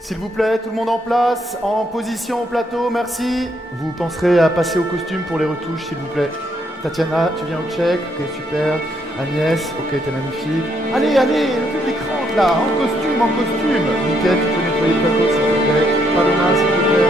S'il vous plaît, tout le monde en place, en position au plateau, merci. Vous penserez à passer au costume pour les retouches, s'il vous plaît. Tatiana, tu viens au check, ok, super. Agnès, ok, t'es magnifique. Allez, allez, le public rentre là, en costume, en costume. Nickel, tu peux nettoyer le plateau, s'il te plaît. Paloma, s'il te plaît.